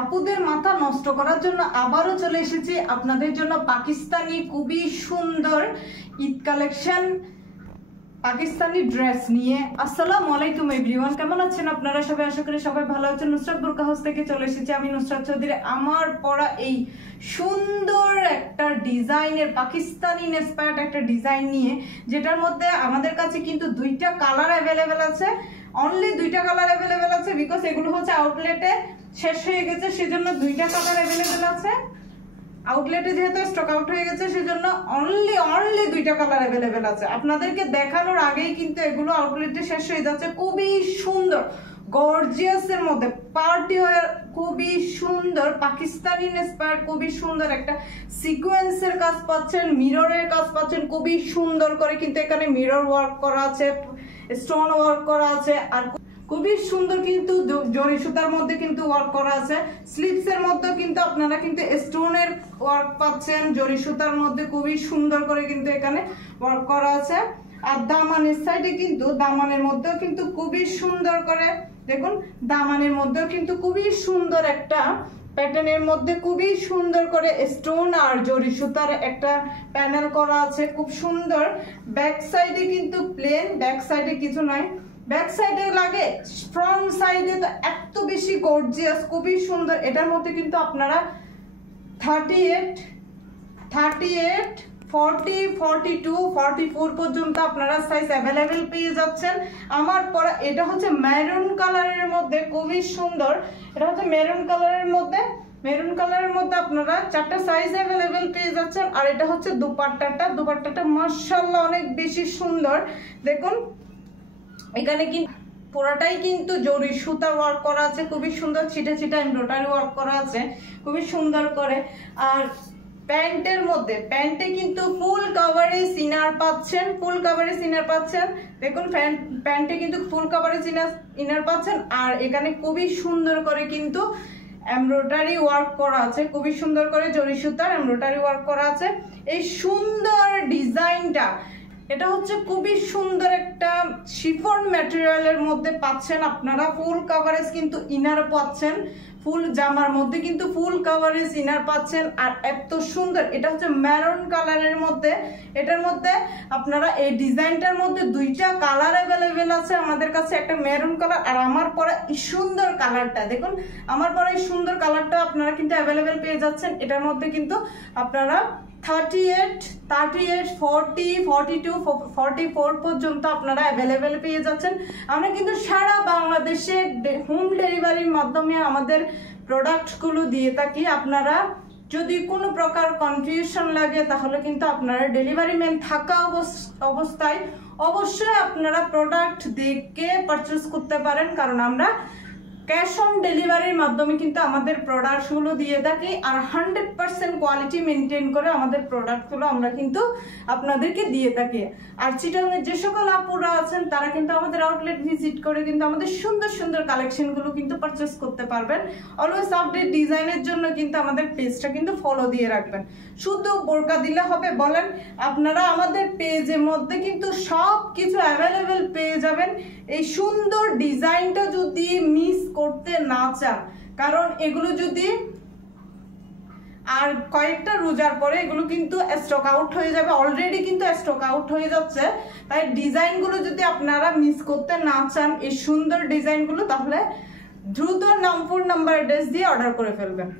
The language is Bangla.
আপুদের মাথা নষ্ট করার জন্য আবারও চলে এসেছি আপনাদের জন্য পাকিস্তানি খুবই সুন্দর ঈদ কালেকশন পাকিস্তানি ড্রেস নিয়ে। আসসালামু আলাইকুম এভরিওয়ান, কেমন আছেন আপনারা সবাই? আশা করি সবাই ভালো আছেন। নুসরাত বোরকা হাউস থেকে চলে এসেছি আমি, নুসরাত চৌধুরী। আমার পরা এই সুন্দর একটা ডিজাইনের পাকিস্তানি ইন্সপায়ার্ড একটা ডিজাইন নিয়ে, যেটার মধ্যে আমাদের কাছে কিন্তু দুইটা কালার অ্যাভেলেবেল আছে। অনলি দুইটা কালার অ্যাভেলেবেল আছে, বিকজ এগুলো হচ্ছে আউটলেটে শেষ হয়ে গেছে, সেজন্য দুইটা কালার অ্যাভেলেবেল আছে। আউটলেটে যেহেতু স্টক আউট হয়ে গেছে, সেজন্য অনলি দুইটা কালার অ্যাভেলেবেল আছে। আপনাদেরকে দেখানোর আগেই কিন্তু এগুলো আউটলেটে শেষ হয়ে যাচ্ছে। খুবই সুন্দর গর্জিয়াস এর মধ্যে পার্টি ওয়্যার, খুবই সুন্দর পাকিস্তানি ইন্সপায়ার্ড, খুবই সুন্দর একটা সিকোয়েন্সের কাজ পাচ্ছেন, মিররের কাজ পাচ্ছেন খুবই সুন্দর করে। কিন্তু এখানে মিরর ওয়ার্ক করা আছে, স্টোন ওয়ার্ক করা আছে, আর খুবই সুন্দর কিন্তু জরি সুতার মধ্যে কিন্তু ওয়ার্ক করা আছে। স্লিভস এর মধ্যে কিন্তু আপনারা কিন্তু স্টোনের ওয়ার্ক পাচ্ছেন জরি সুতার মধ্যে, খুবই সুন্দর করে কিন্তু এখানে ওয়ার্ক করা আছে। আর দামানের সাইডে কিন্তু দামানের মধ্যেও কিন্তু খুবই সুন্দর করে দেখুন, দামানের মধ্যেও কিন্তু খুবই সুন্দর একটা প্যাটার্নের মধ্যে খুবই সুন্দর করে স্টোন আর জরি সুতার একটা প্যানেল করা আছে, খুব সুন্দর। ব্যাক সাইডে কিন্তু প্লেন, ব্যাক সাইডে কিছু নয়, ব্যাক সাইডে লাগে, ফ্রন্ট সাইডে তো এত বেশি গর্জিয়াস, খুবই সুন্দর। এটার মধ্যে কিন্তু আপনারা 38, 40, 42, 44 পর্যন্ত আপনারা সাইজ অ্যাভেলেবেল পেয়ে যাচ্ছেন। আমার পরা এটা হচ্ছে মেরুন কালারের মধ্যে, খুবই সুন্দর। এটা হচ্ছে মেরুন কালারের মধ্যে, মেরুন কালারের মধ্যে আপনারা 4টা সাইজ অ্যাভেলেবেল পেয়ে যাচ্ছেন। আর এটা হচ্ছে দুপাট্টাটা মাশাআল্লাহ অনেক বেশি সুন্দর। দেখুন এখানে কি পুরোটাই কিন্তু জরি সুতা ওয়ার্ক করা আছে, খুবই সুন্দর। ছিটা ছিটা এমব্রয়ডারি ওয়ার্ক করা আছে খুবই সুন্দর করে। আর প্যান্টের মধ্যে, প্যান্টে কিন্তু ফুল কাভারেজ ইনার পাচ্ছেন, ফুল কাভারেজ ইনার পাচ্ছেন। দেখুন প্যান্টে কিন্তু ফুল কাভারেজ ইনার পাচ্ছেন। আর এখানে খুবই সুন্দর করে কিন্তু এমব্রয়ডারি ওয়ার্ক করা আছে, খুবই সুন্দর করে জরি সুতার এমব্রয়ডারি ওয়ার্ক করা আছে। এই সুন্দর ডিজাইনটা, এটা হচ্ছে খুবই সুন্দর একটা শিফন ম্যাটেরিয়ালের মধ্যে পাচ্ছেন আপনারা। ফুল কাভারেজ কিন্তু ইনার পাচ্ছেন, ফুল জামার মধ্যে কিন্তু ফুল কাভারেজ ইনার পাচ্ছেন। আর এত সুন্দর, এটা হচ্ছে মেরুন কালারের মধ্যে। এটার মধ্যে আপনারা এই ডিজাইনটার মধ্যে দুইটা কালার অ্যাভেলেবেল আছে আমাদের কাছে, একটা মেরুন কালার আর আমার পরা এই সুন্দর কালারটা। দেখুন আমার পরা এই সুন্দর কালারটা আপনারা কিন্তু অ্যাভেলেবেল পেয়ে যাচ্ছেন। এটার মধ্যে কিন্তু আপনারা 38, 40, 42, 44 পর্যন্ত আপনারা অ্যাভেলেবেল পেয়ে যাচ্ছেন। আমরা কিন্তু সারা বাংলাদেশে হোম ডেলিভারির মাধ্যমে আমাদের প্রোডাক্টগুলো দিয়ে থাকি। আপনারা যদি কোনো প্রকার কনফিউশন লাগে, তাহলে কিন্তু আপনারা ডেলিভারি ম্যান থাকা অবস্থায় অবশ্যই আপনারা প্রোডাক্ট দেখে পারচেস করতে পারেন, কারণ আমরা ক্যাশ অন ডেলিভারির মাধ্যমে কিন্তু আমাদের প্রোডাক্টগুলো দিয়ে থাকি। আর 100% কোয়ালিটি মেনটেন করে আমাদের প্রোডাক্টগুলো আমরা কিন্তু আপনাদেরকে দিয়ে থাকি। আর চিটাগাংয়ের যে সকল আপুরা আছেন, তারা কিন্তু আমাদের আউটলেট ভিজিট করে কিন্তু আমাদের সুন্দর সুন্দর কালেকশনগুলো কিন্তু পারচেস করতে পারবেন। অলওয়েজ আপডেট ডিজাইনের জন্য কিন্তু আমাদের পেজটা কিন্তু ফলো দিয়ে রাখবেন। শুধু বোরকা দিলে হবে বলেন? আপনারা আমাদের পেজের মধ্যে কিন্তু সব কিছু অ্যাভেলেবেল পেয়ে যাবেন। এই সুন্দর ডিজাইনটা যদি মিস করতে না চান, কারণ এগুলো যদি আর কয়েকটা রোজার পরে এগুলো কিন্তু স্টক আউট হয়ে যাবে, অলরেডি কিন্তু স্টক আউট হয়ে যাচ্ছে। তাই ডিজাইনগুলো যদি আপনারা মিস করতে না চান, এই সুন্দর ডিজাইনগুলো, তাহলে দ্রুত নামপুর নাম্বার অ্যাড্রেস দিয়ে অর্ডার করে ফেলবেন।